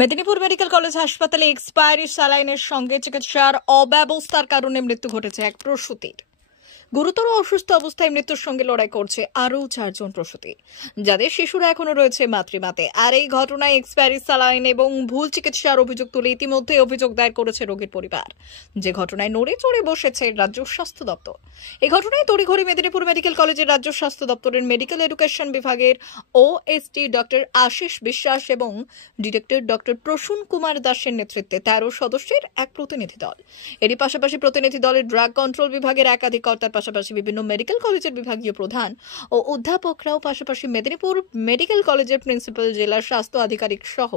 Medinipur medical college হাসপাতালে expiry স্যালাইনের সঙ্গে চিকিৎসার অব্যবস্থার কারণে মৃত্যু ঘটেছে এক প্রসূতির। গুরুতর অসুস্থ অবস্থায় মৃত্যুর সঙ্গে লড়াই করছে আরও 4 জন প্রসূতি, যাদের শিশুরা এখনো রয়েছে মাতৃমাতে। আর এই ঘটনায় এক্সপায়ারি স্যালাইন এবং ভুল চিকিৎসার অভিযোগ তুলে ইতিমধ্যে অভিযোগ দায়ের করেছে রোগীর পরিবার, যে ঘটনায় নড়ে চড়ে বসেছে রাজ্য স্বাস্থ্য দপ্তর। এই ঘটনায় তড়িঘড়ি মেদিনীপুর মেডিকেল কলেজের রাজ্য স্বাস্থ্য দপ্তরের মেডিকেল এডুকেশন বিভাগের ওএসটি ডক্টর আশিস বিশ্বাস এবং ডিরেক্টর ডক্টর প্রসূন কুমার দাসের নেতৃত্বে 13 সদস্যের এক প্রতিনিধি দল। এরই পাশাপাশি প্রতিনিধি দলের ড্রাগ কন্ট্রোল বিভাগের একাধিক কর্তার পাশাপাশি বিভিন্ন মেডিকেল কলেজের বিভাগীয় প্রধান ও অধ্যাপকরাও, পাশাপাশি মেদিনীপুর মেডিকেল কলেজের প্রিন্সিপাল, জেলা স্বাস্থ্য আধিকারিক সহ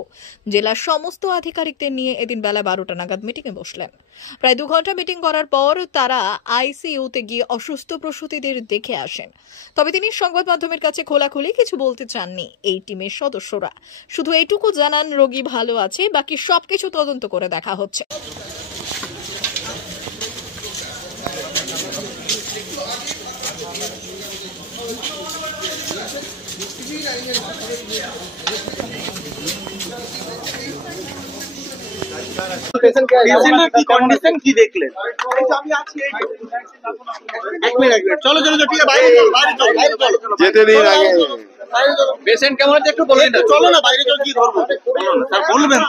জেলার সমস্ত আধিকারিকদের নিয়ে এদিন বেলা 12টা নাগাদ মিটিংয়ে বসলেন। প্রায় 2 ঘন্টা মিটিং করার পর তারা আইসিইউতে গিয়ে অসুস্থ প্রসূতিদের দেখে আসেন। তবে তিনি সংবাদ মাধ্যমের কাছে খোলাখুলি কিছু বলতে চাননি। এই টিমের সদস্যরা শুধু এইটুকু জানান, রোগী ভালো আছে, বাকি সবকিছু তদন্ত করে দেখা হচ্ছে। পেশেন্ট কেমন আছে একটু বলেন না। চলো না বাইরে চল, কি ধরবো স্যার বলবেন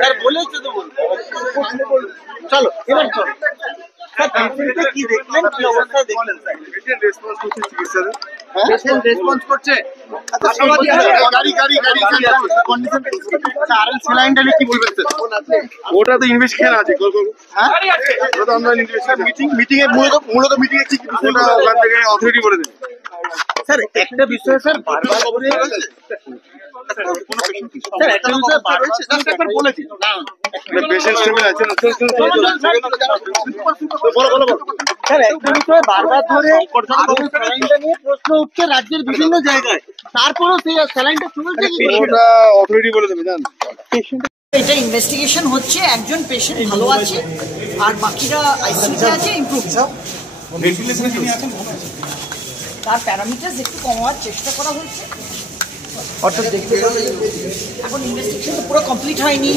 স্যার বলেছে তো চলো এবার চলো স্যার। পেশেন্টকে কি দেখলেন, কি অবস্থা দেখলেন স্যার? পেশেন্ট রেসপন্স করছে চিকিৎসার, পেশেন্ট রেসপন্স করছে। আশাবাদী গাড়ি কন্ডিশন স্যার। স্যালাইনটা নিয়ে কি বলবেন স্যার? ওটা তো ইনভেস্টিগেশন আছে, গাড়ি আছে, ওটা তো আমরা ইনভেস্টিগেশন মিটিং এ মূলত মিটিং এ কি বিষয়টা ওখান থেকে অথরিটি বলে দেন স্যার। একটা বিষয় স্যার বারবার বলে স্যার, একটা বিষয় বারবার স্যার বলেছি না পেশেন্ট স্টেবল আছে না। বলো স্যার, একটা বিষয় বারবার ধরে স্যালাইনটা নিয়ে প্রশ্ন উঠছে রাজ্যের বিভিন্ন জায়গায়, তারপরেও সেই স্যালাইনটা চলছে কি ওটা অথরিটি বলে দেবে জান। এটা ইনভেস্টিগেশন হচ্ছে, একজন পেশেন্ট ভালো আছে আর বাকিরা আইসিইউতে আছে, ইমপ্রুভ ভেন্টিলেশনে তিনি আছেন, তার প্যারামিটারস একটু কমানোর চেষ্টা করা হয়েছে। অর্থাৎ দেখতে এখন ইনভেস্টিগেশন পুরো কমপ্লিট হয়নি,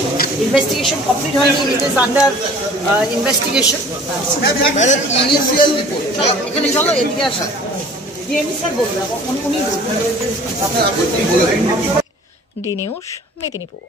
ইনভেস্টিগেশন কমপ্লিট হয়নি, ইট ইজ আন্ডার ইনভেস্টিগেশন। এখানে চলো, এদিকে আসা ডিএমই স্যার বলবেন, উনি ডি নিউজ মেদিনীপুর।